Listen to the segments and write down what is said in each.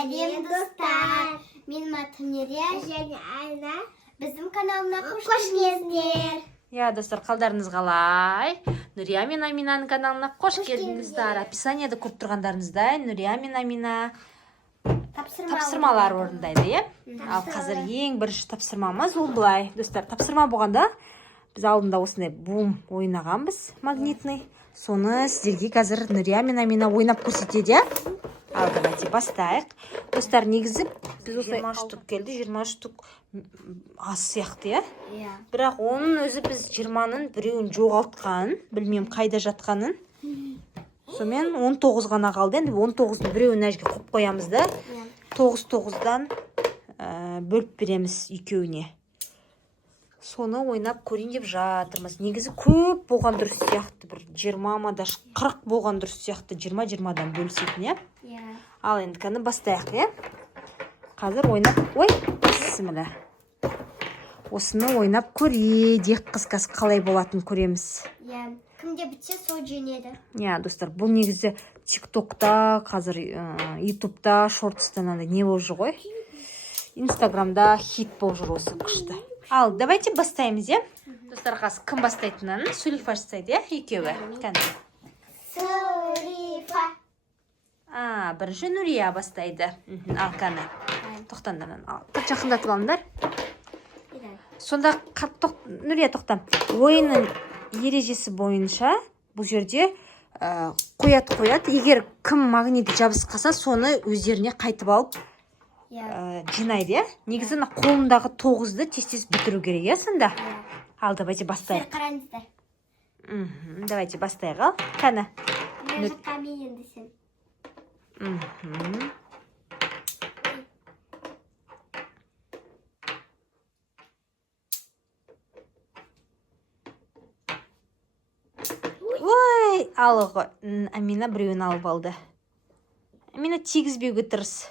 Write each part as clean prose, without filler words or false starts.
Сәлем достар. Менің атым Нұрия және Айна. Біздің каналына қош келдіңіздер. Я, достар, қалдарыңыз қалай? Нұрия мен Аминаның каналына қош келдіңіздер. Описаниеда көріп тұрғандарыңыздай Нұрия мен Амина тапсырмалар орындайды, иә? Ал қазір ең бірінші тапсырмамыз ол былай. Достар, тапсырма болғанда біз алдында осындай бум ойнағанбыз, магнитный. Соны сіздерге қазір Нұрия мен Амина ойнап көрсетеді, иә? Ал давайте бастайық. Достар, негізі біз осылай 20 штук келді, 20 штук аз сияқты, иә? Бірақ оның өзі біз 20-ның біреуін жоғалтқан, білмем қайда жатқанын. Сонымен 19 ғана қалды. Енді 19-ның біреуін әжге қойып қоямыз да, 9-9-дан бөліп береміз екеуіне. Соны ойнап көрейін деп жатырмыз. Негізі көп болған дұрыс сияқты, бір 20-ма да 40 болған дұрыс сияқты, 20-20-дан бөлісетін, иә? Ал енді кәні бастайық, иә? Қазір ойнап, бісміллә. Осыны ойнап көрейік, қыз қалай болатын көреміз. Кімде бітсе сол жөнеді. Достар, бұл негізі тиктокта, қазір ютубта, шортста не болып жүр ғой? Инстаграмда хит болып жүр осы күшті. Ал, давайте бастаймыз, иә? Достар, қазір кім бастайтынын Сулифа жасайды, иә? Екеуі. Сулифа. Бірінші Нұрия бастайды. Ал, кәні. Тоқтандарынан. Тақ жақындатып алыңдар. Сонда Нұрия, тоқтан. Ойынның ережесі бойынша бұл жерде қоят. Егер кім магниті жабысқаса, соны өздеріне қайтып алып жинайды, иә? Негізі қолындағы 9-ды тез бітіру керек, иә, сонда? Ал, давайте бастайық. Сіздер қараңыздар. Давайте бастайық, ал. Кәні. Мен жаққа мен енді сен. Ой, алығы. Амина біреуін алып алды. Амина тигізбеуге тырыс.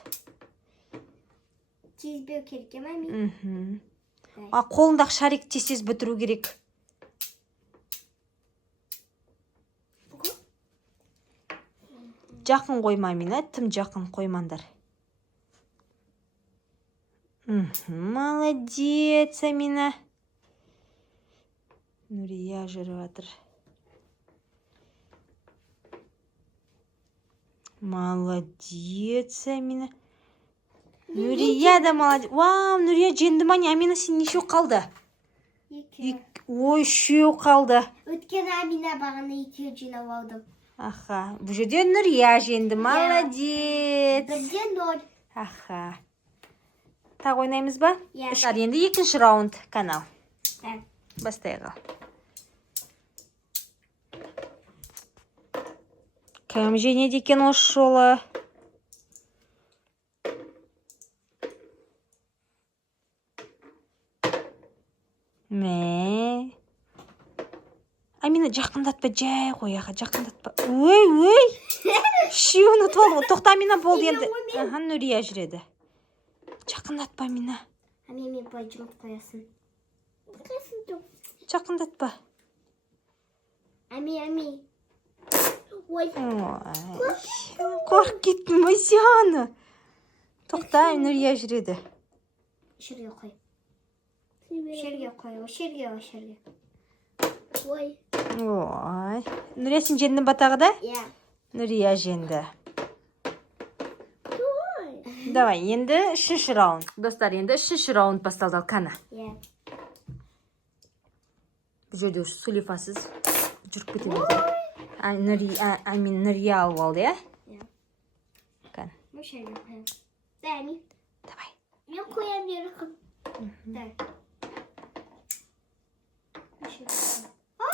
Тигізбеу керек, ема мен? Қолындағы шарик тез бітіру керек. Жақын қойма, Амина, тым жақын қоймандар. Молодец, Амина. Нұрия жүріп жатыр. Молодец, Амина. Нұрия да молодец. Вау, Нұрия жеңді ма? Амина, сен нешеу қалды? 2. Ой, 3 қалды. Өткен Амина бағана 2 жинап алдым. Аха, бұл жерде Нұрия жеңді. Молодец. 1-0. Аха. Тағы ойнаймыз ба? Иә. Енді екінші раунд канал. Бастайық. Кім жеңеді екен осы жолы? Амина, жақындатпа, жай қой, жақындатпа. Ой! Шеуін ұтып алды. Тоқта, Амина, болды енді. Нұрия жүреді. Жақындатпа, Амина. Мен былай жұмып қоясын. Жақындатпа. Ами. Ой. Қорқ кеттім, Ойсяны. Тоқта, Нұрия жүреді. Шерге қой. Шерге. Ой. Нұрия, сен жеңдің батағы да? Иә. Нұрия жеңді. Давай, енді 3-ші раунд. Достар, енді 3-ші раунд басталды, қана. Иә. Бұл жерде Сулифасыз жүріп кетеміз. Нұрия алып алды, иә? Иә. Кән. Мен шерге қоям. Дәми. Давай. Мен қоям ерқым. Дай.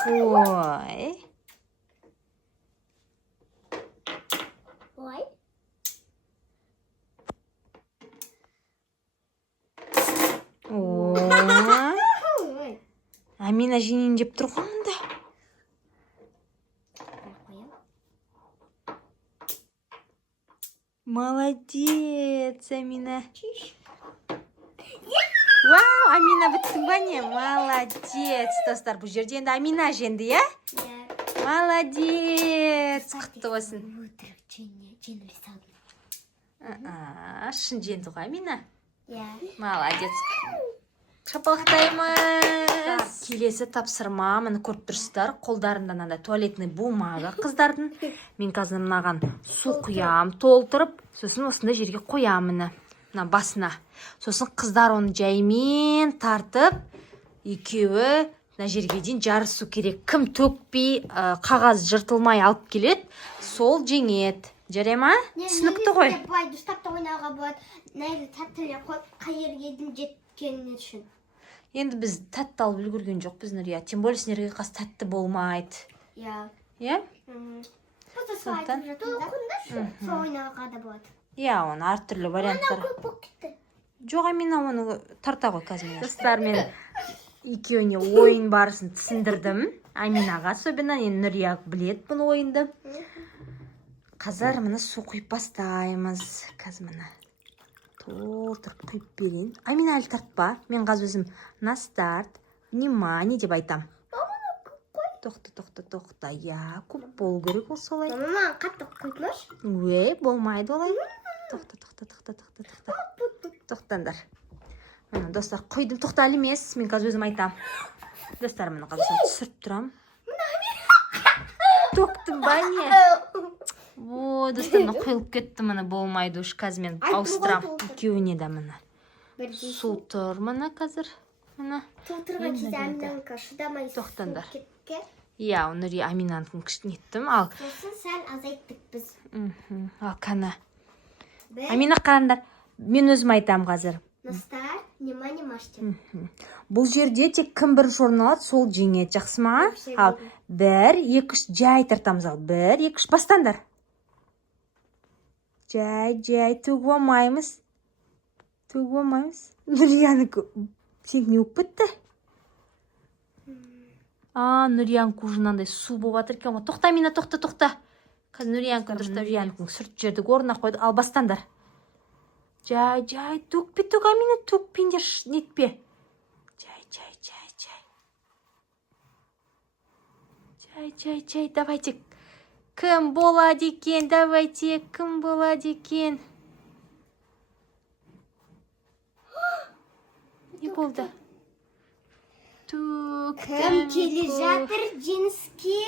Ой. Амина жеңейін деп тұр ғой мұнда. Молодец, Амина. Вау, Амина біттің ба не? Молодец, достар. Бұл жерде енді Амина жеңді, иә? Молодец. Құтты болсын. Шын жеңді ғой Амина. Иә. Молодец. Шапалақтаймыз. Келесі тапсырма, міне көріп тұрсыздар, қолдарында мынандай туалетный бумага қыздардың. Мен қазір мынаған су құям, толтырып, сосын осындай жерге қоям міне, мына басына. Сосын қыздар оны жаймен тартып, екеуі мына жерге дейін жарысу керек. Кім төкпей, қағаз жыртылмай алып келеді, сол жеңеді. Жарай ма? Түсінікті ғой. Былай дұрыстап та ойнауға болады. Нәрі тәттілер қойып, қай жерге дейін жеткені үшін. Енді біз тәтті алып үлгерген жоқпыз, Нұрия. Тем более сендерге қас тәтті болмайды. Иә. Иә? Просто сол айтып жатыр. Сол ойнауға да болады. Иә, оны әртүрлі варианттар. Көп болып кетті. Жоқ, Амина оны тарта ғой қазір. Достар, мен екеуіне ойын барысын түсіндірдім. Аминаға особенно, енді Нұрия білет бұны ойынды. Қазір мұны су құйып бастаймыз. Қазір мұны толтырып құйып берейін. Амина әлі тартпа. Мен қазір өзім настарт, внимание деп айтам. Тоқта. Я, көп болу керек ол солай. Мама, қатты құйдымаш? Өй, болмайды олай. Тоқта. Тоқтаңдар. Мына достар, құйдым, тоқталы емес. Мен қазір өзім айтам. Достар, мұны қазір түсіріп тұрам. Тоқтым ба не? Ой, достар, мұны құйылып кетті, мұны болмайды. Үш қазір мен ауыстырам. Екеуіне де мұны. Су тұр мұны қазір. Толтырған кезде Аминанға шыдамай су Тоқтаңдар. кеткен. Иә, Нұрия Аминанын кішін еттім. Ал, Сосын сәл азайттық біз. ал қана. Амина қарандар, мен өзім айтам қазір. Настар, внимание, маште. Бұл жерде тек кім бірінші орын алады, сол жеңеді, жақсы ма? Ал, 1, 2, 3 жай тартамыз. Ал, 1, 2, 3 бастаңдар. Жай, төгіп алмаймыз. Нұриянікі сен не өп бітті? Нұриянікі ұжынандай су болып атыр екен. Тоқта, Амина, тоқта. Қазір Нұриянікі сүрт жердік орнына қойды. Ал, бастаңдар. Жай, төкпе, Амина, төкпендер, нетпе. Жай, давайте. Кім болады екен, давайте, кім болады екен. Не болды? Кім келе жатыр жеңіске?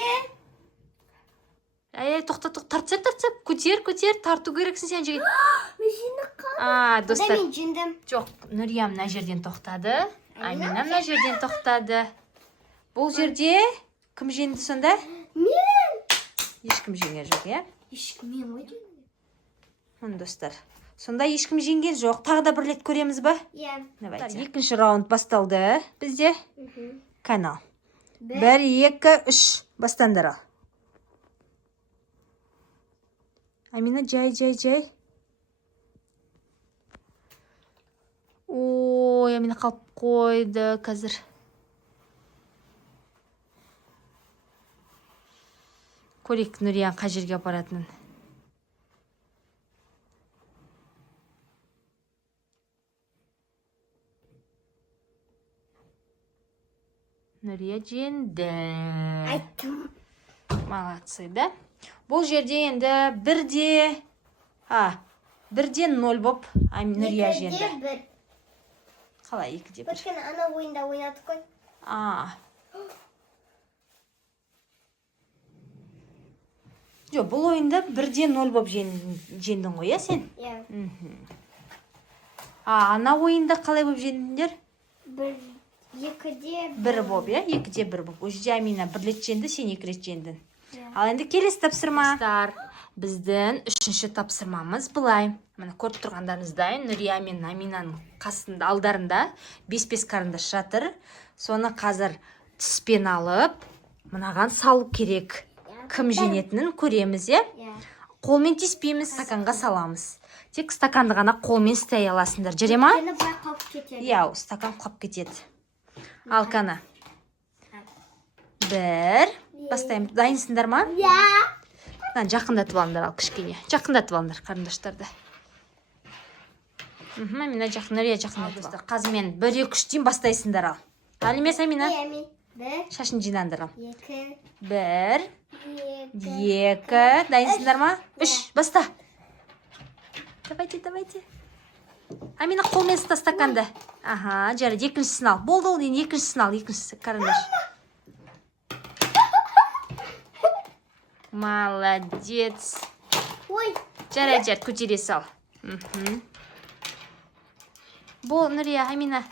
Тоқта, тартса, көтер, тарту керексің сен жеген. Жеңі қалды. Достар. Мен жеңдім. Жоқ, Нұрия мына жерден тоқтады. Амина мына жерден тоқтады. Бұл жерде кім жеңді сонда? Мен. Ешкім жеңген жоқ, иә? Ешкім мен ғой жеңді. Мына достар. Сонда ешкім жеңген жоқ. Тағы да бір рет көреміз ба? Иә. Екінші раунд басталды бізде. Канал. 1, 2, 3 бастаңдар ал. Амина, жай. Ой, Амина қалып қойды қазір. Көрейік Нұриян қай жерге апаратынын. Нұрия жеңді. Айттым. Молодцы, да? Бұл жерде енді 1-де 0 боп Нұрия жеңді. 2-де 1. Қалай 2-де 1? Өткен ана ойында ойнадық қой. Жоқ, бұл ойында 1-де 0 боп жеңдің ғой, иә сен? Иә. Ана ойында қалай боп жеңдіңдер? 2-де 1 боп, иә? 2-де 1 боп. Ол жерде Амина 1 рет жеңді, сен 2 рет жеңдің. Ал енді келесі тапсырма. Біздің 3-ші тапсырмамыз бұлай. Мына көріп тұрғандарыңыздай, Нұрия мен Аминаның қасында, алдарында 5 қарындаш жатыр. Соны қазір тіспен алып, мынаған салу керек. Кім жеңетінін көреміз, е? Қолмен тиіспейміз, стаканға саламыз. Тек стаканды ғана қолмен істей аласыңдар. Жүре ма? Иә, стакан құлап кетеді. Ал қана. 1. Бастаймыз. Дайынсыңдар ма? Иә. Жақындатып алыңдар, ал кішкене. Жақындатып алыңдар қарындаштарды. Амина Нұрия жақындатып ал. Қазір мен 1, 2, 3 дейін бастайсыңдар ал. Ал емес, Амина? Шашын жинаңдар ал. 1, 2, дайынсыңдар ма? 3, баста. Давайте. Амина, қолмен ұста стаканды. Аха, жарайды, екіншісін ал. Болды ол, енді екіншісін ал, екіншісі карандаш. Молодец. Ой. Жарайды, көтере сал. Бол, Нұрия, Амина.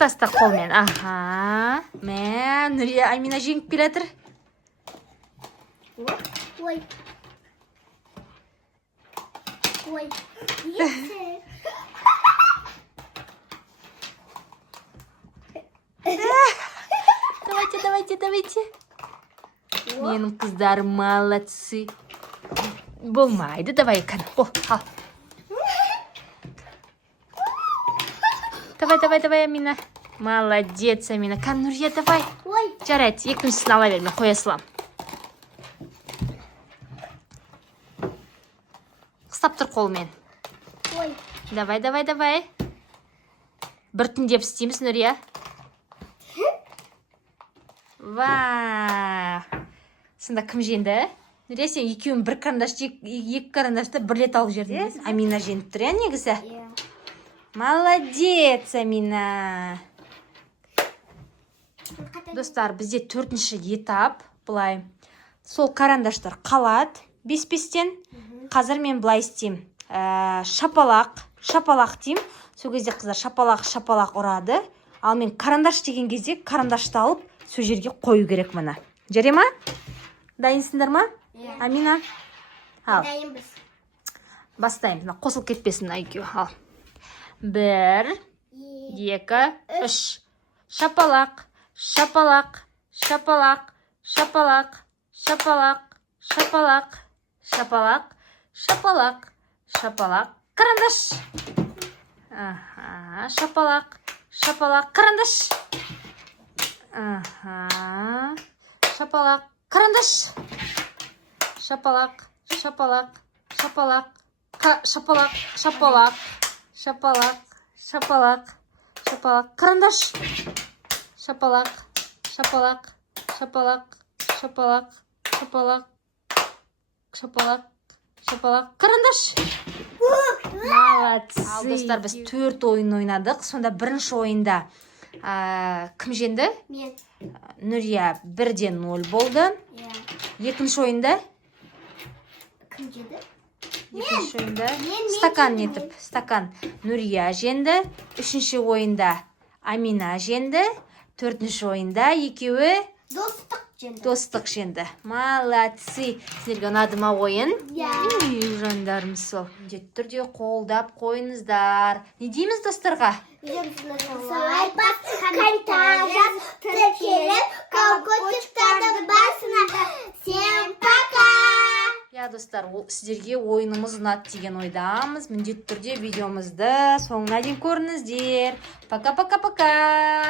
Ұста қолмен. Аха. Мә, Нұрия, Амина жеңіп келе жатыр. Ой. Yes. Давайте. Менің қыздар молодцы. Болмайды, давай, кән. Бол, ал. Давай, Амина. Молодец, Амина. Кән, Нұрия, давай. Ой. Жарайды, екіншісін ала берме, қоя салам. Қыстап тұр қолмен. Ой. Давай. Біртіндеп істейміз, Нұрия. Ва! Сонда кім жеңді? Нұрия, сен екеуін бір карандаш, екі карандашты бір рет алып жердіңіз. Амина жеңіп тұр, я негізі? Молодец, Амина. Достар, бізде 4-ші этап. Бұлай. Сол карандаштар қалады. 5-5-тен. Қазір мен бұлай істеймін. Шапалақ деймін. Сол кезде қыздар шапалақ ұрады. Ал мен карандаш деген кезде карандашты алып, сол жерге қою керек мұны. Жарай ма? Дайынсыңдар ма? Амина? Ал. Дайынбыз. Бастаймыз. Қосылып кетпесін айкеу. Ал. 1, 2, 3. Шапалақ. Карандаш. Аха, шапалақ, карандаш. Аха, шапалақ, карандаш. Шапалақ, карандаш. Шапалақ, карандаш. Молодцы. Ал, достар, біз 4 ойын ойнадық. Сонда бірінші ойында кім жеңді? Мен. Нұрия 1-0 болды. Екінші ойында? Кім жеңді? Екінші ойында стакан Нұрия жеңді. Үшінші ойында Амина жеңді. Төртінші ойында екеуі достық жеңді. Молодцы. Сіздерге ұнады ма ойын? Жандарым сол. Міндетті түрде қолдап қойыңыздар. Не дейміз достарға? Лайк бас, комментарий жаз, тіркеліп, колокольчиктардың басына. Всем пока! Я, достар, сіздерге ойынымыз ұнады деген ойдамыз. Міндетті түрде видеомызды соңына дейін көріңіздер. Пока. Пока.